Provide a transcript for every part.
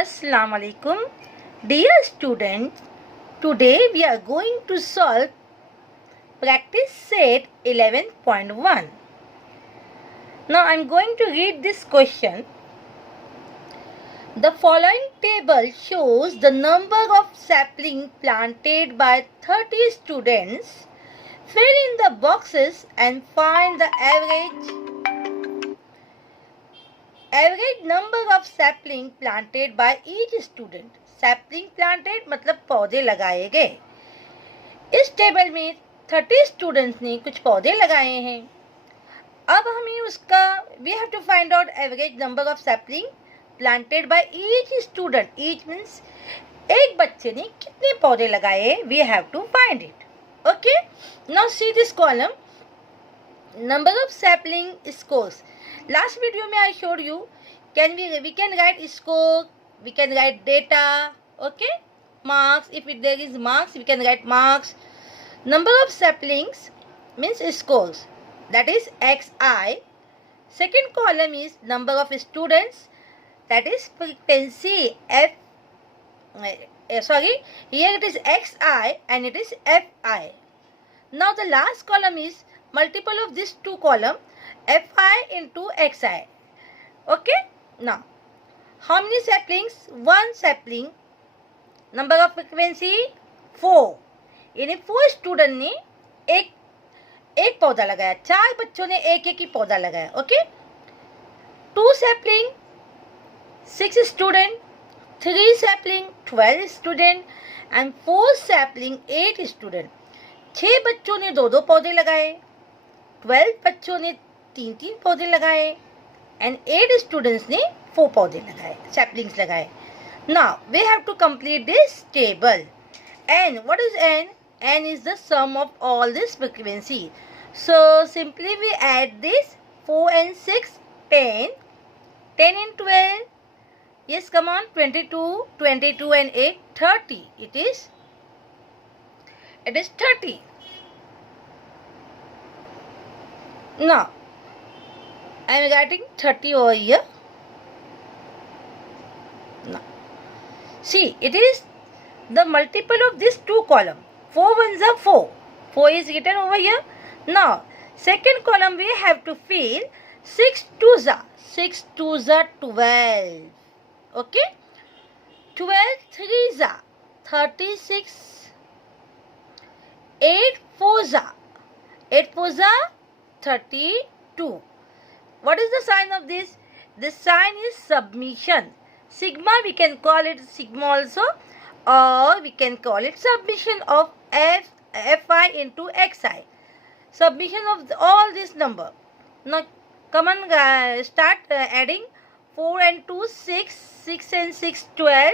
Assalamu alaikum. Dear students, today we are going to solve practice set 11.1. Now I am going to read this question. The following table shows the number of saplings planted by 30 students. Fill in the boxes and find the average number of sapling planted by each student. Sapling planted मतलब पौधे लगाए गए. इस table में 30 students ने कुछ पौधे लगाए हैं. अब हमें उसका we have to find out average number of sapling planted by each student. Each means एक बच्चे ने कितने पौधे लगाए. We have to find it. Okay. Now see this column. Number of sapling scores. Last video में I showed you we can write score, we can write data, okay, marks. If there is marks, we can write marks. Number of saplings means scores, that is xi. Second column is number of students, that is frequency here it is xi and it is fi. Now the last column is multiple of these two column, fi into xi. Okay. Now how many saplings? One sapling. Number of frequency 4. यानी 4 student ने एक पौधा लगाया. 4 बच्चों ने एक ही पौधा लगाया. Okay. 2 sapling 6 student, 3 sapling 12 student and 4 sapling 8 student. 6 बच्चों ने 2 पौधे लगाए, 12 बच्चों ने 3 पौधे लगाए and 8 students ने 4 पौधे लगाए, saplings लगाए. Now we have to complete this table. N, what is N? N is the sum of all this frequency. So simply we add this 4 and 6, 10, 10 and 12. Yes, come on, 22, 22 and 8, 30. It is 30. Now I am writing 30 over here. Now, see, it is the multiple of this two column. 4 ones are 4. 4 is written over here. Now, second column we have to fill 6 twos are 12. Okay. 12 threes are 36. 8 fours are 32. What is the sign of this? This sign is submission. Sigma, we can call it sigma also, or we can call it submission of fi into xi. Submission of all this number. Now come on, start adding. 4 and 2 6, 6 and 6 12,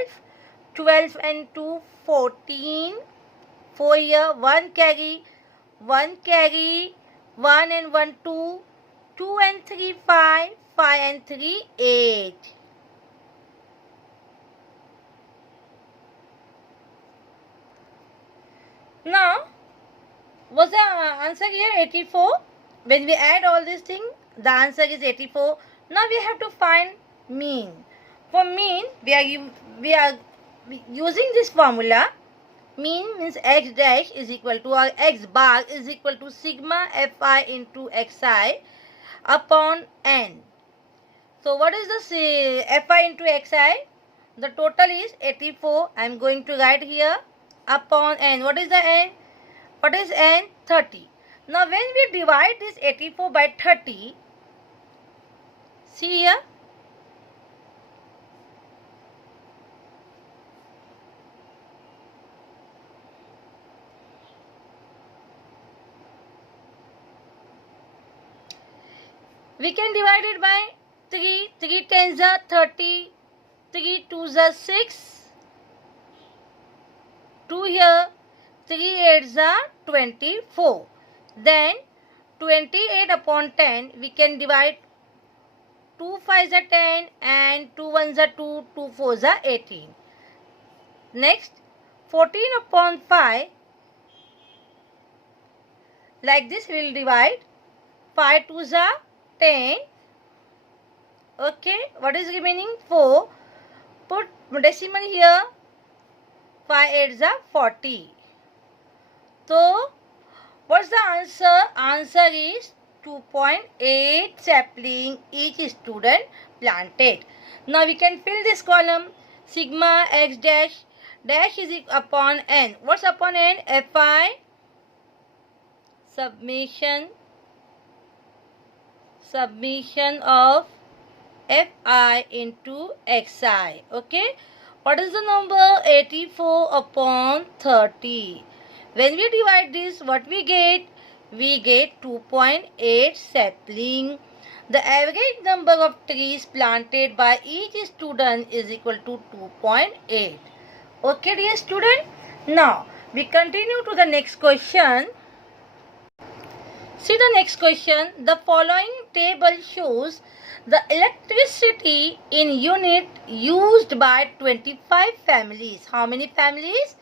12 and 2 14, 4 here 1 carry, 1 carry, 1 and 1 2, 2 and 3 5, 5 and 3 8. Now what's the answer here? 84. When we add all these things, the answer is 84. Now we have to find mean. For mean, we are using this formula. Mean means x dash is equal to, or x bar is equal to sigma fi into xi upon n. So what is the fi into xi? The total is 84. I am going to write here upon n. What is the n? What is n? 30. Now when we divide this 84 by 30, see here. We can divide it by 3. 3 tens are 30. 3 twos are 6. 2 here. 3 eights are 24. Then 28 upon 10 we can divide. 2 fives are 10 and 2 ones are 2. 2 fours are 18. Next 14 upon 5. Like this we will divide. 5 twos are 10. Okay, what is remaining? 4. Put decimal here, 5 8s are 40. So what's the answer? Answer is 2.8 sapling each student planted. Now we can fill this column. Sigma x dash dash is upon n. What's upon n? Fi summation of Fi into Xi. Okay. What is the number? 84 upon 30. When we divide this, what we get? We get 2.8 sapling. The average number of trees planted by each student is equal to 2.8. Okay, dear student. Now, we continue to the next question. See the next question. The following table shows the electricity in unit used by 25 families. How many families?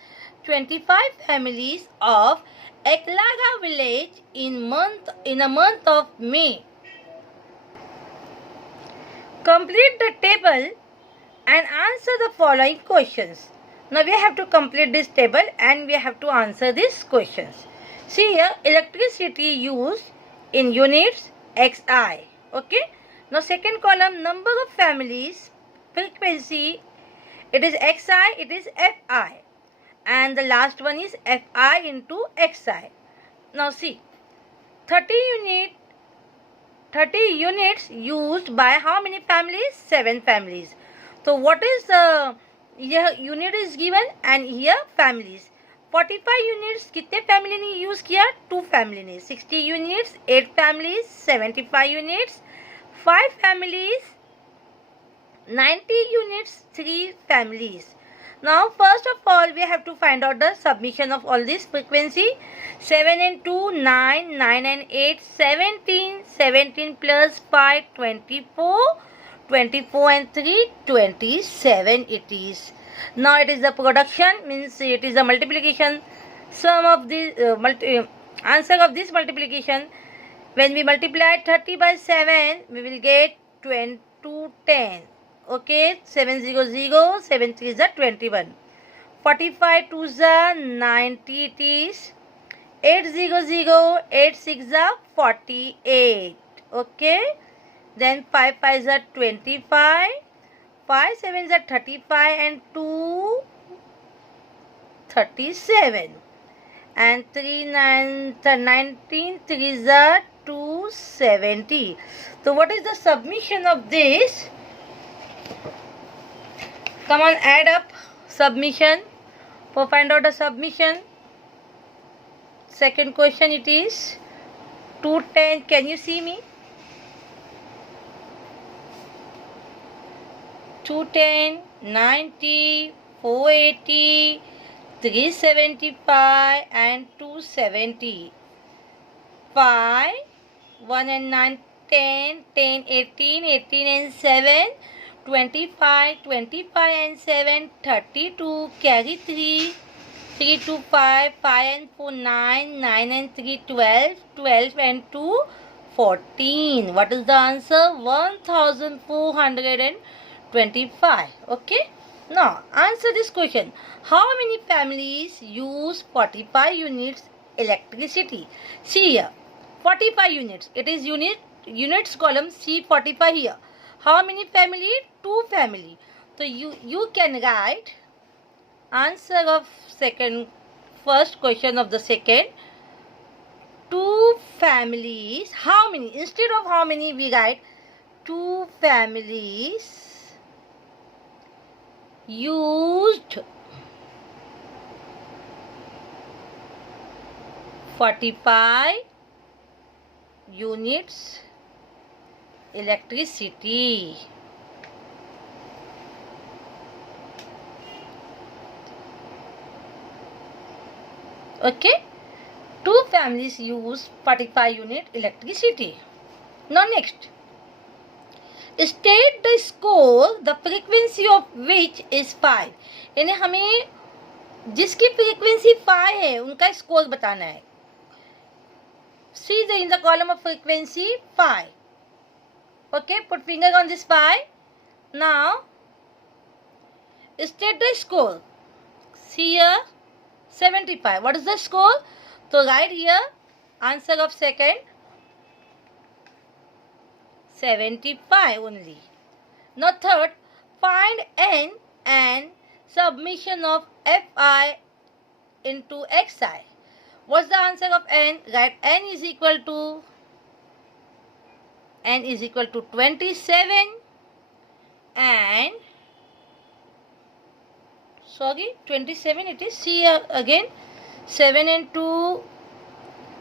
25 families of Eklaga village in a month of May. Complete the table and answer the following questions. Now we have to complete this table and we have to answer these questions. See here, electricity used in units Xi. Okay. Now second column, number of families, frequency, it is Xi, it is Fi. And the last one is Fi into Xi. Now see, 30 units used by how many families? 7 families. So what is here unit is given and here families. 45 units कितने family ने use किया? 2 family ने. 60 units 8 families. 75 units 5 families. 90 units 3 families. Now first of all we have to find out the submission of all this frequency. 7 and 2 9, 9 and 8 17, 17 plus 5 24, 24 and 3 27 it is. Now it is the production, means it is the multiplication. Sum of the answer of this multiplication. When we multiply 30 by 7, we will get 20 to 10. Okay, 7 0 0, 7 3 is 21. 45 2 is 90 it is. 8 0 0, 8 6 is 48. Okay, then 5 5 is 25. 5 7 is 35 and 2 37 and 3 9 19 3 is 270. So what is the submission of this? Come on, add up submission. For find out the submission. Second question it is 210. Can you see me? 210, 90, 480, 375 and 270. 5, 1 and 9, 10, 10, 18, 18 and 7, 25, 25 and 7, 32, carry 3, 3 to 5, 5 and 4, 9, 9 and 3, 12, 12 and 2, 14. What is the answer? 1425. Okay. Now answer this question. How many families use 45 units electricity? See here, 45 units. It is units column. See 45 here. How many family? 2 family. So you can write answer of first question of the second. 2 families. How many? Instead of how many we write 2 families used 45 units electricity. Okay, 2 families use 45 unit electricity. Now next, state the score, the frequency of which is 5. यानी हमें जिसकी frequency 5 है उनका score बताना है. See in the column of frequency 5. Okay, put finger on this 5. Now state the score. See here, 75. What is the score? So write here, answer of second, 75 only. Now third, find n and submission of fi into xi. What's the answer of n? Write n is equal to 27 and 27 it is. See again, 7 and 2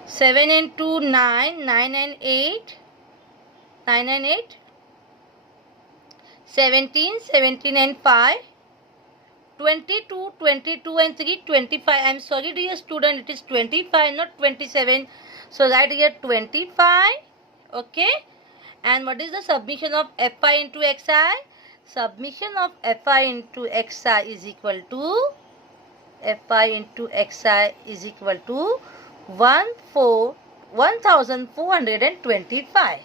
9, 9 and 8 17 and 5 22 and 3 25. I am sorry dear student, it is 25 not 27. So write here 25. Okay, and what is the submission of fi into xi? Submission of fi into xi is equal to 1425.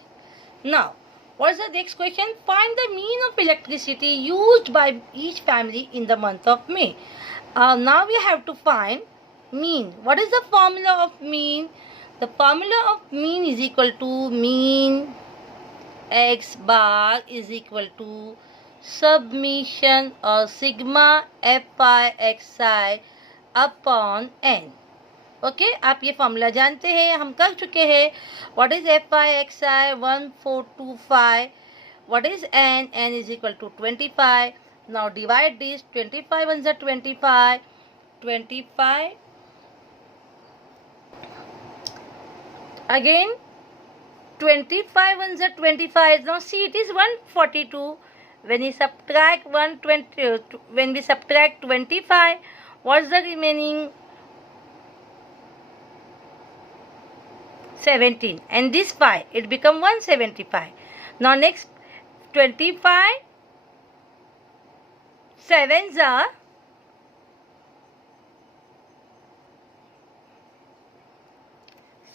Now, what is the next question? Find the mean of electricity used by each family in the month of May. Now we have to find mean. What is the formula of mean? The formula of mean is equal to mean x bar is equal to submission or sigma fi xi upon n. Okay आप ये formula जानते हैं, हम कर चुके हैं. What is fi xi? 1425. What is n? n is equal to 25. Now divide this. 25 ones are 25. 25 again. 25 ones are 25. Now see, it is 142. When we subtract 25, what's the remaining? 17, and this 5, it become 175. Now next, 25 sevens are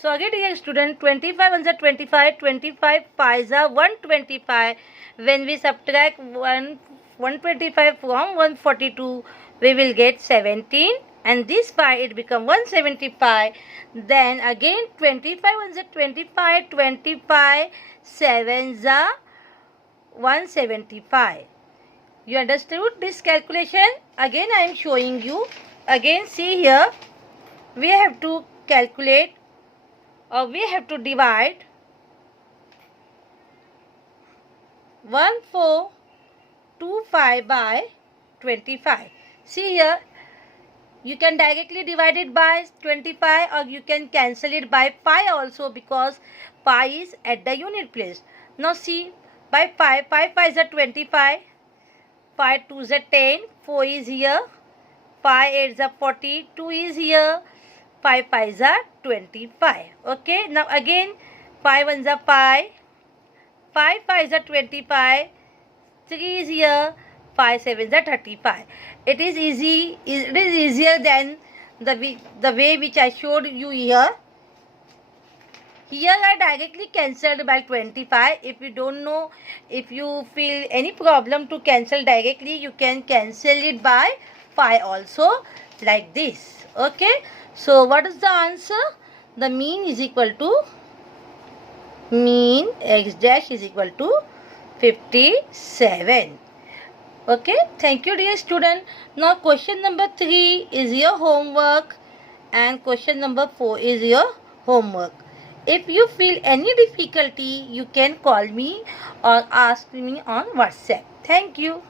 25 ones are 25, 25 fives are 125. When we subtract 125 from 142, we will get 17. And this 5, it become 175. Then again 25 ones are 25, 25 sevens are 175. You understood this calculation? Again I am showing you. Again see here, we have to calculate, or we have to divide 1425 by 25. See here, you can directly divide it by 25, or you can cancel it by pi also, because pi is at the unit place. Now see, by 5 5s are 25, 5 2s are 10, 4 is here, 5 8s are 40, 2 is here, 5 5s are 25. Okay, now again 5 1s are 5, 5 5s are 25, 3 is here, 5 7s are 35. It is easy. It is easier than the way which I showed you here. Here I directly cancelled by 25. If you don't know, if you feel any problem to cancel directly, you can cancel it by 5 also, like this. Okay. So what is the answer? The mean is equal to, mean x dash is equal to 57. Okay, thank you dear student. Now question number 3 is your homework and question number 4 is your homework. If you feel any difficulty, you can call me or ask me on WhatsApp. Thank you.